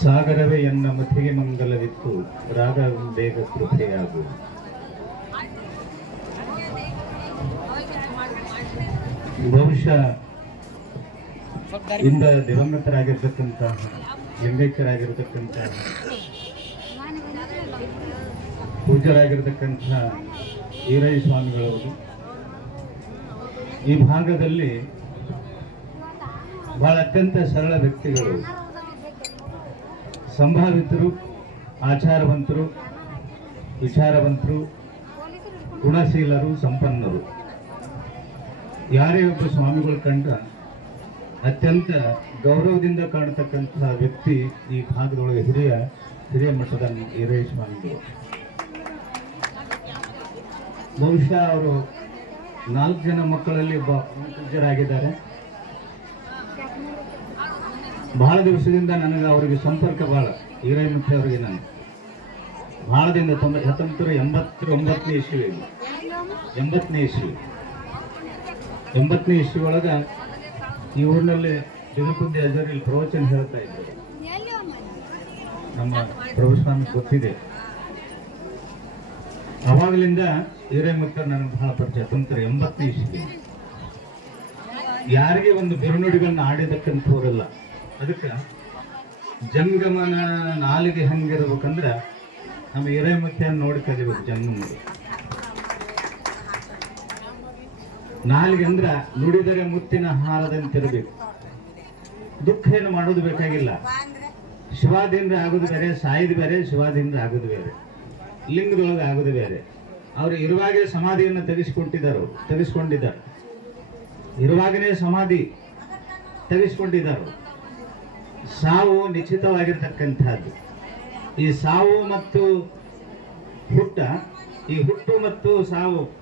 ಸಾಗರವೇ ಎನ್ನ ಮತಿಗೆ ಮಂಗಲವಿತ್ತು, ರಾಗ ಬೇಗ ಕೃಪೆಯಾಗು ಬಹುಶಃ ಇಂದ ದಿವಂಗತರಾಗಿರ್ತಕ್ಕಂಥ ಲಿಂಗೈಕ್ಯರಾಗಿರ್ತಕ್ಕಂಥ ಪೂಜ್ಯರಾಗಿರ್ತಕ್ಕಂಥ ಈರಯ್ಯ ಸ್ವಾಮಿಗಳವರು, ಈ ಭಾಗದಲ್ಲಿ ಬಹಳ ಅತ್ಯಂತ ಸರಳ ವ್ಯಕ್ತಿಗಳು ಸಂಭಾವಿತರು, ಆಚಾರವಂತರು, ವಿಚಾರವಂತರು, ಗುಣಶೀಲರು, ಸಂಪನ್ನರು. ಯಾರೇ ಒಬ್ಬ ಸ್ವಾಮಿಗಳು ಕಂಡ ಅತ್ಯಂತ ಗೌರವದಿಂದ ಕಾಣತಕ್ಕಂತಹ ವ್ಯಕ್ತಿ ಈ ಭಾಗದೊಳಗೆ ಹಿರಿಯ ಹಿರಿಯ ಮಠದ ಹಿರಿಯ ಸ್ವಾಮಿಗಳು ಬಹುಶಃ ಅವರು ನಾಲ್ಕು ಜನ ಮಕ್ಕಳಲ್ಲಿ ಒಬ್ಬ ಪೂಜ್ಯರಾಗಿದ್ದಾರೆ. ಬಹಳ ದಿವಸದಿಂದ ನನಗೆ ಅವರಿಗೆ ಸಂಪರ್ಕ ಬಹಳ. ಹಿರೇಮುಖಿ ಅವರಿಗೆ ನಾನು. ದಿನ ತೊಂಬ ಹತ್ತೊಂಬತ್ತು ನೂರ ಎಂಬತ್ತು ಒಂಬತ್ತನೇ ಇಸ್ವಿ. ಎಂಬತ್ತನೇ ಇಸ್ವಿ. ಎಂಬತ್ತನೇ ಇಸ್ವಿ ಒಳಗ ಈ ಊರಿನಲ್ಲಿ ಜಗಪುದ್ದಿ ಅಜರಿ ಪ್ರವಚನ ಹೇಳ್ತಾ ಇದ್ದರು ನಮ್ಮ ಪ್ರಭುಸ್ವಾಮಿ ಗೊತ್ತಿದೆ. ಅವಾಗಲಿಂದ ಹಿರೇಮುಖ ನನಗೆ ಬಹಳ ಪರಿಚಯ. ಹತ್ತೊಂಬತ್ತು ಎಂಬತ್ತನೇ ಇಸ್ವಿ ಯಾರಿಗೆ ಒಂದು ಬಿರುನುಡಿಗಳನ್ನ ಆಡಿದಕ್ಕಂಥವ್ರಲ್ಲ ಅದಕ್ಕೆ ಜಂಗಮನ ನಾಲಿಗೆ ಹಂಗಿರ್ಬೇಕಂದ್ರ ನಮ್ಮ ಹಿರೇಮುಖಿಯನ್ನು ನೋಡಿ ಕಲಿಬೇಕು ಜನ್ಮ ನಾಲಿಗೆ ಅಂದ್ರ ನುಡಿದರೆ ಮುತ್ತಿನ ಹಾರದಂತಿರಬೇಕು. ದುಃಖ ಏನು ಮಾಡೋದು ಬೇಕಾಗಿಲ್ಲ. ಶಿವಾದಿಂದ ಆಗೋದು ಬೇರೆ, ಸಾಯಿದ್ ಬೇರೆ ಶಿವಾದಿಂದ ಆಗೋದು ಬೇರೆ. ಲಿಂಗದೊಳಗೆ ಆಗೋದು ಬೇರೆ. ಅವರು ಇರುವಾಗೆ ಸಮಾಧಿಯನ್ನು ತೆಗೆಸಿಕೊಟ್ಟಿದ್ದಾರೆ, ತೆಗೆಸ್ಕೊಂಡಿದ್ದಾರೆ. ಇರುವಾಗಲೇ ಸಮಾಧಿ ತೆಗೆಸ್ಕೊಂಡಿದ್ದಾರೆ. ಸಾವು ನಿಶ್ಚಿತವಾಗಿರ್ತಕ್ಕಂಥದ್ದು. ಈ ಸಾವು ಮತ್ತು ಹುಟ್ಟ, ಈ ಹುಟ್ಟು ಮತ್ತು ಸಾವು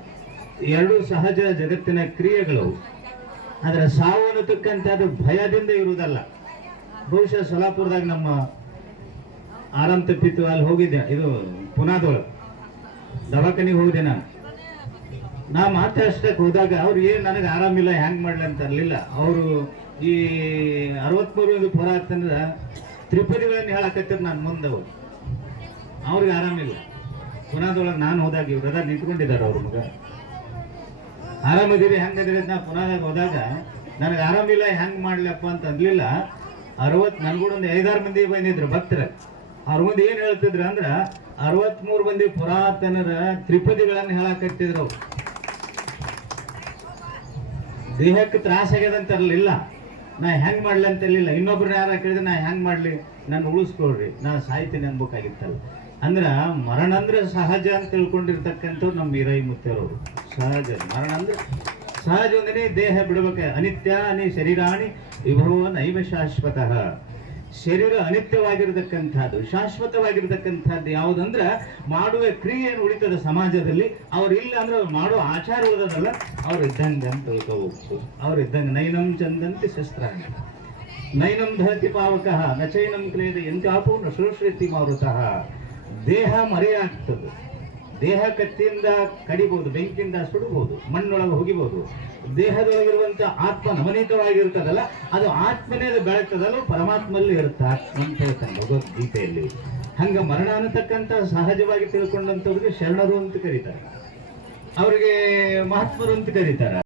ಎರಡೂ ಸಹಜ ಜಗತ್ತಿನ ಕ್ರಿಯೆಗಳು ಆದರೆ ಸಾವು ಅನ್ನತಕ್ಕಂಥದ್ದು ಭಯದಿಂದ ಇರುವುದಲ್ಲ. ಬಹುಶಃ ಸೊಲಾಪುರದಾಗ ನಮ್ಮ ಆರಾಮ್ ತಪ್ಪಿತ್ತು ಅಲ್ಲಿ ಹೋಗಿದ್ದೆ. ಇದು ಪುನಾದೊಳಗೆ. ದವಾಖಾನಿಗೆ ಹೋಗಿದ್ದೆ ನಾನು. ನಾ ಮಾತಾಡ್ಸಕ್ಕೆ ಹೋದಾಗ ಅವ್ರು ಏನು ನನಗೆ ಆರಾಮಿಲ್ಲ, ಹ್ಯಾಂಗ್ ಮಾಡ್ಲಿ ಅಂತ ಅರ್ಲಿಲ್ಲ ಅವರು ಈ ಅರವತ್ಮೂರು ಪುರ ಆಗ್ತಂದ್ರೆ ತ್ರಿಪದಿಗಳನ್ನು ಹೇಳಕತ್ತಿರ್ ನಾನು ಮುಂದೆ ಅವ್ರು. ಅವ್ರಿಗೆ ಆರಾಮಿಲ್ಲ. ಪುನಾದೊಳಗೆ ನಾನು ಹೋದಾಗ ಇವ್ರು ಅದ ನಿಂತ್ಕೊಂಡಿದ್ದಾರೆ ಅವ್ರ ಮಗ. ಆರಾಮದಿರಿ ಹೆಂಗದಿರಿ ನಾ ಪುನಾದಾಗ ಹೋದಾಗ, ನನಗೆ ಆರಾಮಿಲ್ಲ ಹೆಂಗೆ ಮಾಡ್ಲಪ್ಪ ಅಂತ ಅನ್ಲಿಲ್ಲ. ಅರವತ್ ನನ್ಗೂಡ ಒಂದು ಐದಾರು ಮಂದಿ ಬಂದಿದ್ರು ಭಕ್ತರ. ಅವ್ರ ಮುಂದೆ ಏನು ಹೇಳ್ತಿದ್ರು ಅಂದ್ರೆ, ಅರವತ್ಮೂರು ಮಂದಿ ಪುರಾತನರ ತ್ರಿಪದಿಗಳನ್ನು ಹೇಳಕತ್ತಿದ್ರು ಅವ್ರು. ದೇಹಕ್ಕೆ ತ್ರಾಸ ಇಲ್ಲ. ನಾ ಹೆಂಗೆ ಮಾಡ್ಲಿ ಅಂತ ಇರ್ಲಿಲ್ಲ ಇನ್ನೊಬ್ರು ಯಾರು ಕೇಳಿದ್ರೆ ನಾ ಹೆಂಗೆ ಮಾಡ್ಲಿ? ನಾನು ಉಳಿಸ್ಕೊಳ್ರಿ. ನಾ ಸಾಯ್ತೀನಿ ಅನ್ಬೇಕಾಗಿತ್ತಲ್ಲ ಅಂದ್ರೆ ಮರಣ ಅಂದ್ರೆ ಸಹಜ ಅಂತ ತಿಳ್ಕೊಂಡಿರ್ತಕ್ಕಂಥವ್ರು ನಮ್ಮ ಈರೈ ಮುತ್ತೇರವರು ಸಹಜ. ಮರಣ ಅಂದ್ರೆ ಸಹಜ ಒಂದನೇ ದೇಹ ಬಿಡ್ಬೇಕ? ಅನಿತ್ಯ ಅನಿ ಶರೀರಾಣಿ ವಿಭವ ನೈವ ಶಾಶ್ವತಃ. ಶರೀರ ಅನಿತ್ಯವಾಗಿರತಕ್ಕಂಥದ್ದು, ಶಾಶ್ವತವಾಗಿರತಕ್ಕಂಥದ್ದು ಯಾವುದಂದ್ರ ಮಾಡುವ ಕ್ರಿಯೆ ಏನು ಉಳಿತದ ಸಮಾಜದಲ್ಲಿ ಅವ್ರು ಇಲ್ಲ ಅಂದ್ರೆ ಅವ್ರು ಮಾಡೋ ಆಚಾರ ಉಳಿದದಲ್ಲ ಅವ್ರು ಇದ್ದಂಗೆ ಅಂತ ತಿಳ್ಕೋಬೇಕು ಅವ್ರು ಇದ್ದಂಗೆ ನೈನಂ ಚಂದಂತಿ ಶಸ್ತ್ರ ನೈನಂ ಧರತಿ ಪಾವಕಃ ನಚೈನಂ ಚೈನಂ ಕ್ರಿಯದ ಎಂತಾಪು ನ ಶುಶ್ರೀತಿ ಮಾರುತಃ ದೇಹ ಮರೆಯಾಗ್ತದೆ. ದೇಹ ಕತ್ತಿಯಿಂದ ಕಡಿಬಹುದು ಬೆಂಕಿಯಿಂದ ಸುಡಬಹುದು ಮಣ್ಣೊಳಗೆ ಹೋಗಿಬಹುದು ದೇಹದೊಳಗಿರುವಂತ ಆತ್ಮ ನವನೀತವಾಗಿರ್ತದಲ್ಲ, ಅದು ಆತ್ಮನೇ ಅದು ಬೆಳಗ್ತದಲ್ಲ ಪರಮಾತ್ಮಲ್ಲಿ ಇರುತ್ತೆ ಅಂತ ಹೇಳ್ತಾನೆ ಭಗವದ್ಗೀತೆಯಲ್ಲಿ. ಹಂಗ ಮರಣ ಅನ್ನತಕ್ಕಂಥ ಸಹಜವಾಗಿ ತಿಳ್ಕೊಂಡಂಥವ್ರಿಗೆ ಶರಣರು ಅಂತ ಕರೀತಾರೆ. ಅವರಿಗೆ ಮಹಾತ್ಮರು ಅಂತ ಕರೀತಾರೆ.